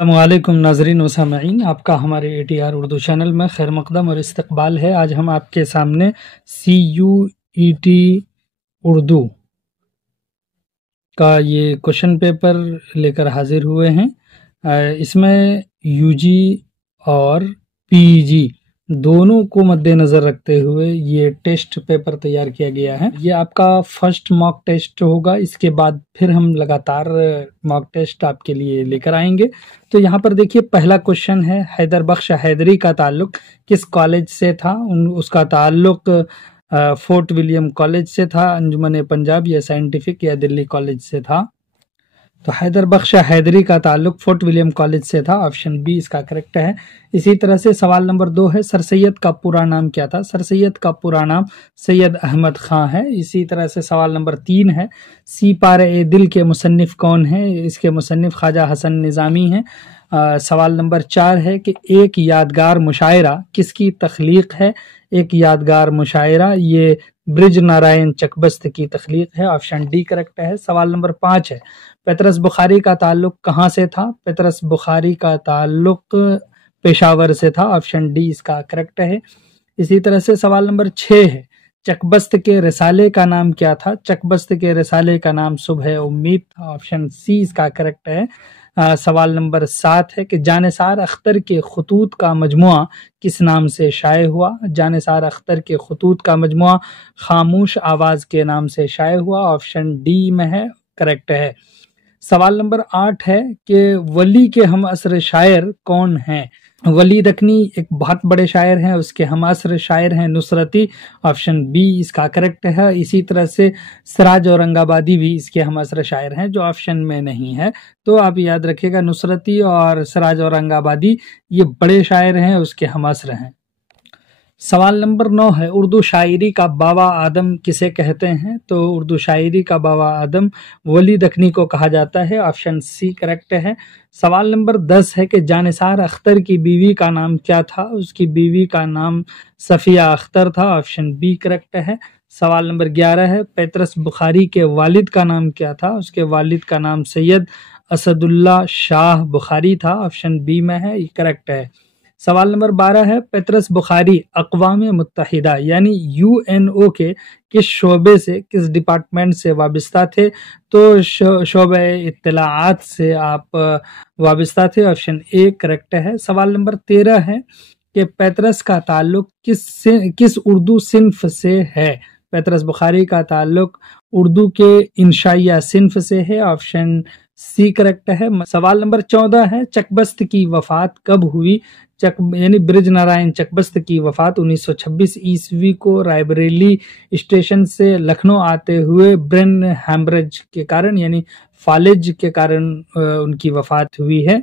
السلام ناظرین و سامعین، آپ کا ہمارے ATR اردو چینل میں خیر مقدم اور استقبال ہے۔ آج ہم آپ کے سامنے CUET اردو کا یہ کوشچن پیپر لے کر حاضر ہوئے ہیں۔ اس میں UG اور PG دونوں کو مد نظر رکھتے ہوئے یہ ٹیسٹ پیپر تیار کیا گیا ہے۔ یہ آپ کا فرسٹ موک ٹیسٹ ہوگا، اس کے بعد پھر ہم لگاتار موک ٹیسٹ آپ کے لیے لے کر آئیں گے۔ تو یہاں پر دیکھیے، پہلا کوشچن ہے، حیدر بخش حیدری کا تعلق کس کالج سے تھا؟ اس کا تعلق فورٹ ولیم کالج سے تھا، انجمن پنجاب یا سائنٹیفک یا دلی کالج سے تھا۔ تو حیدر بخش حیدری کا تعلق فورٹ ولیم کالج سے تھا، آپشن بی اس کا کریکٹ ہے۔ اسی طرح سے سوال نمبر 2 ہے، سر سید کا پورا نام کیا تھا؟ سر سید کا پورا نام سید احمد خان ہے۔ اسی طرح سے سوال نمبر 3 ہے، سی پارے دل کے مصنف کون ہیں؟ اس کے مصنف خواجہ حسن نظامی ہیں۔ سوال نمبر 4 ہے کہ ایک یادگار مشاعرہ کس کی تخلیق ہے؟ ایک یادگار مشاعرہ یہ برج نارائن چکبست کی تخلیق ہے، آپشن ڈی کریکٹ ہے۔ سوال نمبر 5 ہے، پیطرس بخاری کا تعلق کہاں سے تھا؟ پیطرس بخاری کا تعلق پشاور سے تھا، آپشن ڈی اس کا کریکٹ ہے۔ اسی طرح سے سوال نمبر 6 ہے، چکبست کے رسالے کا نام کیا تھا؟ چکبست کے رسالے کا نام صبح امید تھا، آپشن سی اس کا کریکٹ ہے۔ سوال نمبر 7 ہے کہ جانثار اختر کے خطوط کا مجموعہ کس نام سے شائع ہوا؟ جانثار اختر کے خطوط کا مجموعہ خاموش آواز کے نام سے شائع ہوا، آپشن ڈی میں ہے، کریکٹ ہے۔ سوال نمبر 8 ہے کہ ولی کے ہم عصر شاعر کون ہیں؟ ولی دکنی ایک بہت بڑے شاعر ہیں، اس کے ہم عصر شاعر ہیں نصرتی، آپشن بی اس کا کریکٹ ہے۔ اسی طرح سے سراج اورنگ آبادی بھی اس کے ہم عصر شاعر ہیں، جو آپشن میں نہیں ہے۔ تو آپ یاد رکھیے گا، نصرتی اور سراج اورنگ آبادی یہ بڑے شاعر ہیں، اس کے ہم عصر ہیں۔ سوال نمبر 9 ہے، اردو شاعری کا بابا آدم کسے کہتے ہیں؟ تو اردو شاعری کا بابا آدم ولی دکنی کو کہا جاتا ہے، آپشن سی کریکٹ ہے۔ سوال نمبر 10 ہے کہ جانثار اختر کی بیوی کا نام کیا تھا؟ اس کی بیوی کا نام صفیہ اختر تھا، آپشن بی کریکٹ ہے۔ سوال نمبر 11 ہے، پیطرس بخاری کے والد کا نام کیا تھا؟ اس کے والد کا نام سید اسد اللہ شاہ بخاری تھا، آپشن بی میں ہے، یہ کریکٹ ہے۔ سوال نمبر 12 ہے، پیطرس بخاری اقوام متحدہ یعنی UNO کے کس شعبے سے، کس ڈپارٹمنٹ سے وابستہ تھے؟ تو شعبہ اطلاعات سے آپ وابستہ تھے، آپشن اے کریکٹ ہے۔ سوال نمبر 13 ہے کہ پیطرس کا تعلق کس اردو صنف سے ہے؟ پیطرس بخاری کا تعلق اردو کے انشائیہ صنف سے ہے، آپشن سی کریکٹ ہے۔ سوال نمبر 14 ہے، چکبست کی وفات کب ہوئی؟ یعنی برج نارائن چکبست کی وفات 1926 عیسوی کو رائے بریلی اسٹیشن سے لکھنؤ آتے ہوئے برین ہیمریج کے کارن یعنی فالج کے کارن ان کی وفات ہوئی ہے۔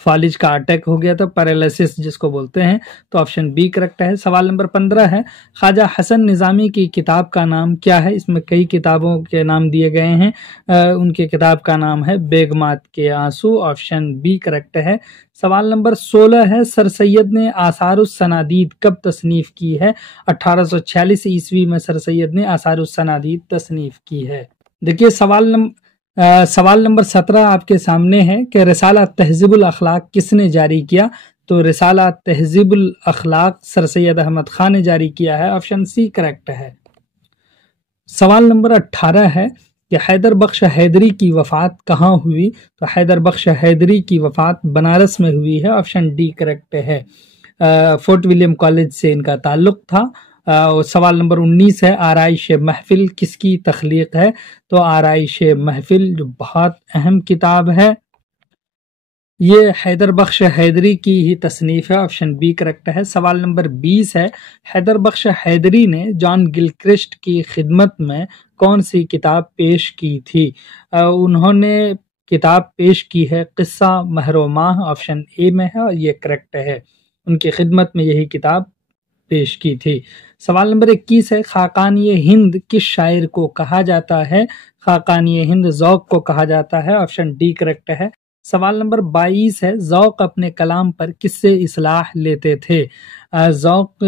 فالج کا اٹیک ہو گیا تھا، پیرالائسس جس کو بولتے ہیں، تو آپشن بی کریکٹ ہے۔ سوال نمبر 15 ہے، خواجہ حسن نظامی کی کتاب کا نام کیا ہے؟ اس میں کئی کتابوں کے نام دیے گئے ہیں، ان کی کتاب کا نام ہے بیگمات کے آنسو، آپشن بی کریکٹ ہے۔ سوال نمبر 16 ہے، سر سید نے آثار السنادید کب تصنیف کی ہے؟ 1846 عیسوی میں سر سید نے آثار السنادید تصنیف کی ہے۔ دیکھیے سوال نمبر 17 آپ کے سامنے ہے کہ رسالہ تہذیب الاخلاق کس نے جاری کیا؟ تو رسالہ تہذیب الاخلاق سر سید احمد خان نے جاری کیا ہے، آپشن سی کریکٹ ہے۔ سوال نمبر 18 ہے کہ حیدر بخش حیدری کی وفات کہاں ہوئی؟ تو حیدر بخش حیدری کی وفات بنارس میں ہوئی ہے، آپشن ڈی کریکٹ ہے۔ فورٹ ولیم کالج سے ان کا تعلق تھا۔ سوال نمبر 19 ہے، آرائش محفل کس کی تخلیق ہے؟ تو آرائش محفل جو بہت اہم کتاب ہے، یہ حیدر بخش حیدری کی ہی تصنیف ہے، آپشن بی کریکٹ ہے۔ سوال نمبر 20 ہے، حیدر بخش حیدری نے جان گلکرسٹ کی خدمت میں کون سی کتاب پیش کی تھی؟ انہوں نے کتاب پیش کی ہے قصہ مہر و ماہ، آپشن اے میں ہے، اور یہ کریکٹ ہے، ان کی خدمت میں یہی کتاب پیش کی تھی۔ سوال نمبر 21 ہے، خاقانی ہند کس شاعر کو کہا جاتا ہے؟ خاقانی ہند ذوق کو کہا جاتا ہے، آپشن ڈی کریکٹ ہے۔ سوال نمبر 22 ہے، ذوق اپنے کلام پر کس سے اصلاح لیتے تھے؟ ذوق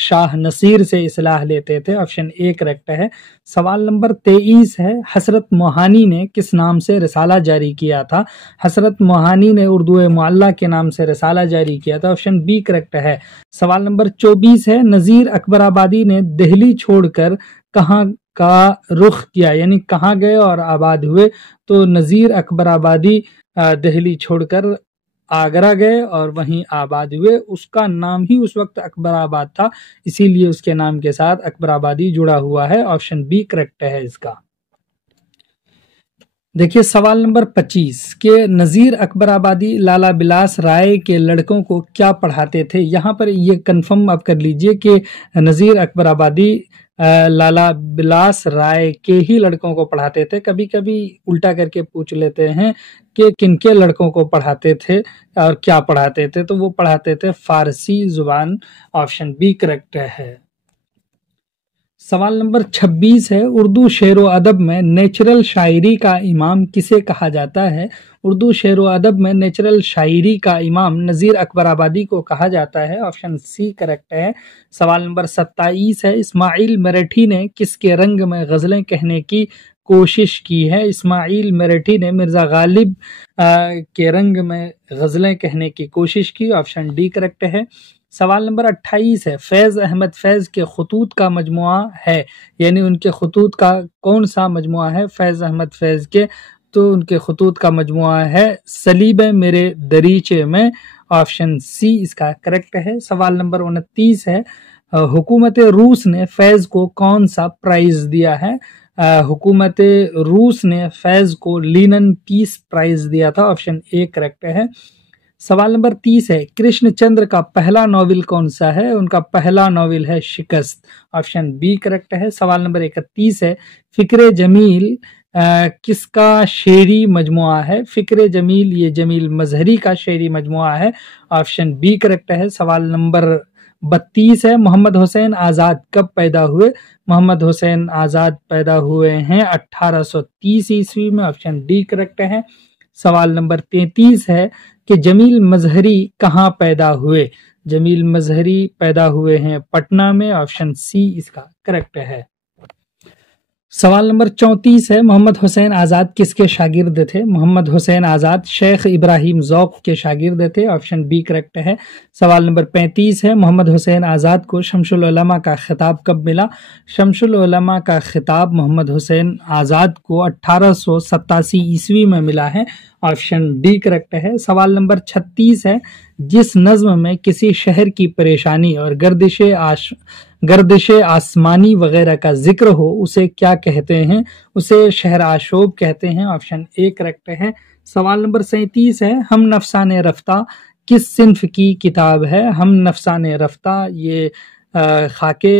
شاہ نصیر سے اصلاح لیتے تھے، آپشن اے کریکٹ ہے۔ سوال نمبر 23 ہے، حسرت موہانی نے کس نام سے رسالہ جاری کیا تھا؟ حسرت موہانی نے اردو معلیٰ کے نام سے رسالہ جاری کیا تھا، آپشن بی کریکٹ ہے۔ سوال نمبر 24 ہے، نذیر اکبر آبادی نے دہلی چھوڑ کر کہاں کا رخ کیا، یعنی کہاں گئے اور آباد ہوئے؟ تو نذیر اکبر آبادی دہلی چھوڑ کر آگرہ گئے اور وہیں آباد ہوئے۔ اس کا نام ہی اس وقت اکبر آباد تھا، اسی لیے اس کے نام کے ساتھ اکبر آبادی جڑا ہوا ہے، آپشن بی کریکٹ ہے اس کا۔ دیکھیے سوال نمبر 25 کہ نذیر اکبر آبادی لالا بلاس رائے کے لڑکوں کو کیا پڑھاتے تھے؟ یہاں پر یہ کنفرم آپ کر لیجئے کہ نذیر اکبر آبادی لالا بلاس رائے کے ہی لڑکوں کو پڑھاتے تھے۔ کبھی کبھی الٹا کر کے پوچھ لیتے ہیں کہ کن کے لڑکوں کو پڑھاتے تھے اور کیا پڑھاتے تھے، تو وہ پڑھاتے تھے فارسی زبان، آپشن بی کریکٹ ہے۔ سوال نمبر 26 ہے، اردو شعر و ادب میں نیچرل شاعری کا امام کسے کہا جاتا ہے؟ اردو شعر و ادب میں نیچرل شاعری کا امام نذیر اکبر آبادی کو کہا جاتا ہے، آپشن سی کریکٹ ہے۔ سوال نمبر 27 ہے، اسماعیل میرٹھی نے کس کے رنگ میں غزلیں کہنے کی کوشش کی ہے؟ اسماعیل میرٹھی نے مرزا غالب کے رنگ میں غزلیں کہنے کی کوشش کی، آپشن ڈی کریکٹ ہے۔ سوال نمبر 28 ہے، فیض احمد فیض کے خطوط کا مجموعہ ہے، یعنی ان کے خطوط کا کون سا مجموعہ ہے فیض احمد فیض کے؟ تو ان کے خطوط کا مجموعہ ہے سلیب میرے دریچے میں، آپشن سی اس کا کریکٹ ہے۔ سوال نمبر 29 ہے، حکومت روس نے فیض کو کون سا پرائز دیا ہے؟ حکومت روس نے فیض کو لینن پیس پرائز دیا تھا، آپشن اے کریکٹ ہے۔ سوال نمبر 30 ہے، کرشن چندر کا پہلا ناول کون سا ہے؟ ان کا پہلا ناول ہے شکست، آپشن بی کریکٹ ہے۔ سوال نمبر 31 ہے، فکر جمیل کس کا شعری مجموعہ ہے؟ فکر جمیل یہ جمیل مظہری کا شعری مجموعہ ہے، آپشن بی کریکٹ ہے۔ سوال نمبر 32 ہے، محمد حسین آزاد کب پیدا ہوئے؟ محمد حسین آزاد پیدا ہوئے ہیں 1830 عیسوی میں، آپشن ڈی کریکٹ ہے۔ سوال نمبر 33 ہے کہ جمیل مظہری کہاں پیدا ہوئے؟ جمیل مظہری پیدا ہوئے ہیں پٹنہ میں، آپشن سی اس کا کریکٹ ہے۔ سوال نمبر 34 ہے، محمد حسین آزاد کس کے شاگرد تھے؟ محمد حسین آزاد شیخ ابراہیم ذوق کے شاگرد تھے، آپشن بی کریکٹ ہے۔ سوال نمبر 35 ہے، محمد حسین آزاد کو شمس العلماء کا خطاب کب ملا؟ شمس العلماء کا خطاب محمد حسین آزاد کو 1887 عیسوی میں ملا ہے، آپشن ڈی کریکٹ ہے۔ سوال نمبر 36 ہے، جس نظم میں کسی شہر کی پریشانی اور گردش آسمانی وغیرہ کا ذکر ہو اسے کیا کہتے ہیں؟ اسے شہر آشوب کہتے ہیں، آپشن اے کریکٹ ہے۔ سوال نمبر 37 ہے، ہم نفسان رفتہ کس صنف کی کتاب ہے؟ ہم نفسان رفتہ یہ خاکے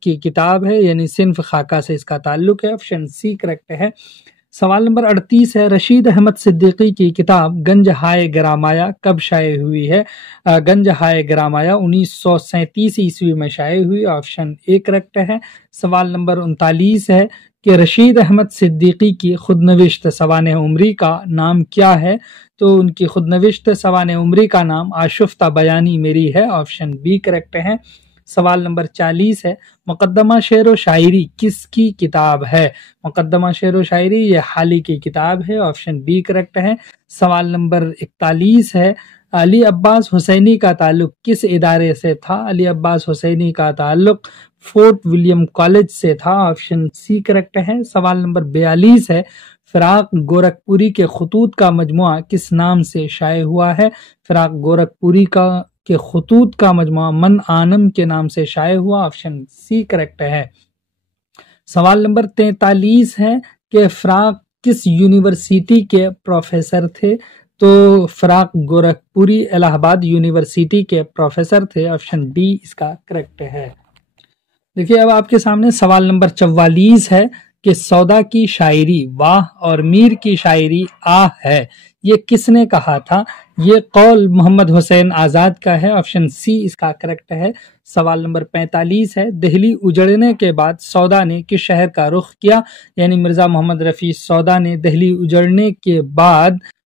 کی کتاب ہے، یعنی صنف خاکہ سے اس کا تعلق ہے، آپشن سی کریکٹ ہے۔ سوال نمبر 38 ہے، رشید احمد صدیقی کی کتاب گنج ہائے گرامایا کب شائع ہوئی ہے؟ گنج ہائے گرامایا 1937 عیسوی میں شائع ہوئی، آپشن اے کریکٹ ہے۔ سوال نمبر 39 ہے کہ رشید احمد صدیقی کی خود نوشت سوانح عمری کا نام کیا ہے؟ تو ان کی خود نوشت سوانح عمری کا نام آشفتہ بیانی میری ہے، آپشن بی کریکٹ ہے۔ سوال نمبر 40 ہے، مقدمہ شعر و شاعری کس کی کتاب ہے؟ مقدمہ شعر و شاعری یہ حالی کی کتاب ہے، آپشن بی کریکٹ ہے۔ سوال نمبر 41 ہے، علی عباس حسینی کا تعلق کس ادارے سے تھا؟ علی عباس حسینی کا تعلق فورٹ ولیم کالج سے تھا، آپشن سی کریکٹ ہے۔ سوال نمبر 42 ہے، فراق گورکھپوری کے خطوط کا مجموعہ کس نام سے شائع ہوا ہے؟ فراق گورکھپوری کے خطوط کا مجموعہ من آنم کے نام سے شائع ہوا، آپشن سی کریکٹ ہے۔ سوال نمبر 43 ہے کہ فراق کس یونیورسٹی کے پروفیسر تھے؟ تو فراق گورکھپوری الہ آباد یونیورسٹی کے پروفیسر تھے، آپشن ڈی اس کا کریکٹ ہے۔ دیکھیے اب آپ کے سامنے سوال نمبر 44 ہے کہ سودا کی شاعری واہ اور میر کی شاعری آہ ہے، یہ کس نے کہا تھا؟ یہ قول محمد حسین آزاد کا ہے، آپشن سی اس کا کریکٹ ہے۔ سوال نمبر 45 ہے، دہلی اجڑنے کے بعد سودا نے کس شہر کا رخ کیا؟ یعنی مرزا محمد رفیع سودا نے دہلی اجڑنے کے بعد